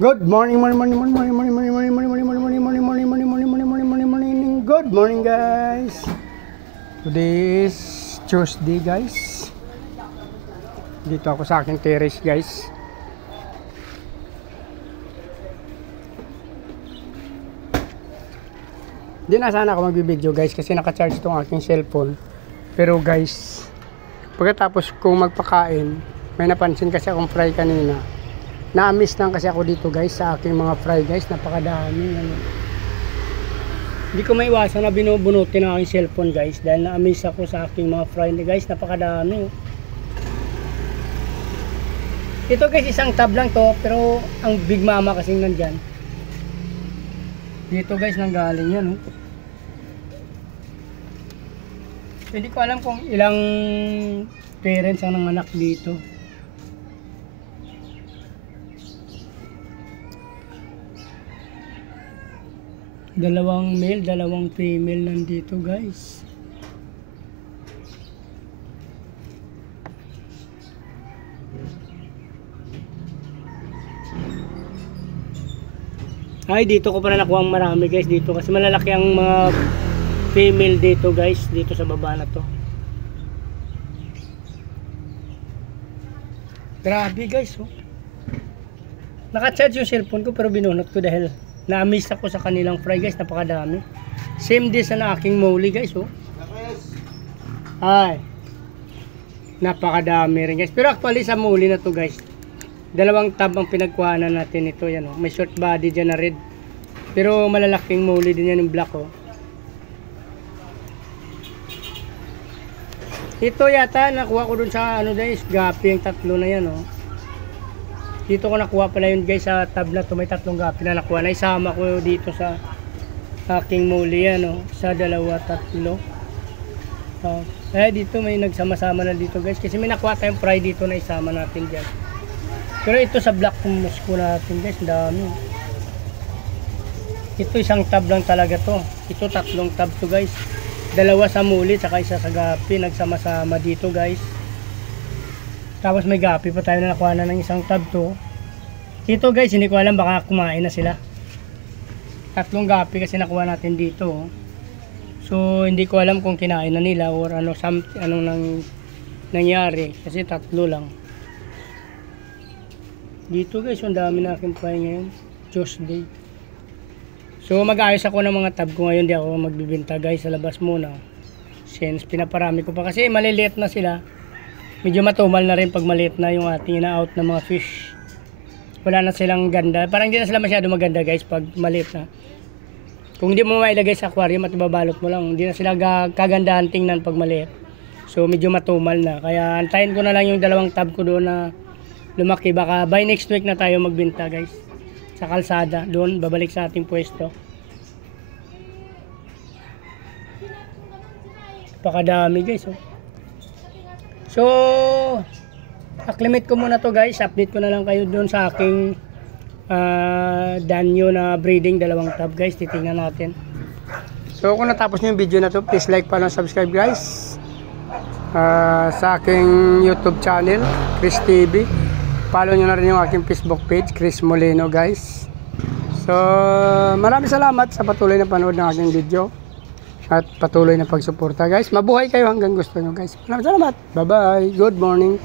Good morning, morning. Good morning, guys. Today is Tuesday, guys. Dito ako sa aking terrace, guys. Di na sana ako magbibideo, guys, kasi naka-charge tong aking cellphone. Pero, guys, pagkatapos kong magpakain, may napansin kasi akong fry kanina. Na-miss lang kasi ako dito, guys, sa aking mga fry, guys. Napakadami. Hindi ko maiwasan na binubunutin ang aking cellphone, guys, dahil na-miss ako sa aking mga fry, guys. Napakadami. Ito, guys, isang tab lang to, pero ang Big Mama kasing nandyan. Dito, guys, nanggaling yan. Hindi ko alam kung ilang parents ang nanganak dito. Dalawang male, dalawang female nandito, guys. Ay, dito ko pa na nakuha ang marami, guys, dito kasi malalaki ang mga female dito, guys, dito sa baba na to. Grabe, guys, oh. Naka-charge yung cellphone ko pero binunot ko dahil na-miss ako sa kanilang fry, guys. Napakadami. Same din sa na aking moli, guys, oh. Ay, napakadami rin, guys. Pero actually sa moli na to, guys, dalawang tab ang pinagkuhanan natin ito, yan, oh. May short body dyan na red, pero malalaking moli din yan yung black, oh. Ito yata nakuha ko dun sa ano, guys, gapi yung tatlo na yan, oh. Dito ko nakuha pala yun, guys, sa tab na to. May tatlong gapi na nakuha. Naisama ko dito sa aking muli yan, oh. Sa dalawa, tatlo. Dito may nagsama-sama na dito, guys, kasi may nakuha tayong fry dito na isama natin dyan. Pero ito sa black musko natin, guys, dami. Ito isang tab lang talaga to. Ito tatlong tab to, guys. Dalawa sa muli, saka isa sa gapi. Nagsama-sama dito, guys. Tapos may gapi pa tayo na nakuha na ng isang tab to. Dito, guys, hindi ko alam, baka kumain na sila. Tatlong gapi kasi nakuha natin dito, oh. So hindi ko alam kung kinain na nila or ano, anong nangyari, kasi tatlo lang. Dito, guys, ang dami na aking fry ngayon, Tuesday. So mag-ayos ako ng mga tab ko ngayon. Di ako magbibenta, guys, sa labas muna, since pinaparami ko pa kasi maliliit na sila. Medyo matumal na rin pag maliit na yung ating ina-out ng mga fish. Wala na silang ganda. Parang hindi na sila masyado maganda, guys, pag maliit na. Kung hindi mo mailagay sa aquarium at ibabalot mo lang, hindi na sila kagandahan tingnan pag maliit. So medyo matumal na. Kaya antayin ko na lang yung dalawang tab ko doon na lumaki. Baka by next week na tayo magbenta, guys, sa kalsada. Doon babalik sa ating pwesto. Pakadami, guys, oh. So acclimate ko muna to, guys. Update ko na lang kayo doon sa aking danyo na breeding, dalawang tab, guys. Titingnan natin. So kung natapos nyo yung video na to, please like, follow, subscribe, guys, sa aking YouTube channel, Chris TV. Follow nyo na rin yung aking Facebook page, Chris Molino, guys. So maraming salamat sa patuloy na panood ng aking video at patuloy na pagsuporta, guys. Mabuhay kayo hanggang gusto nyo, guys. Maraming salamat. Bye bye. Good morning.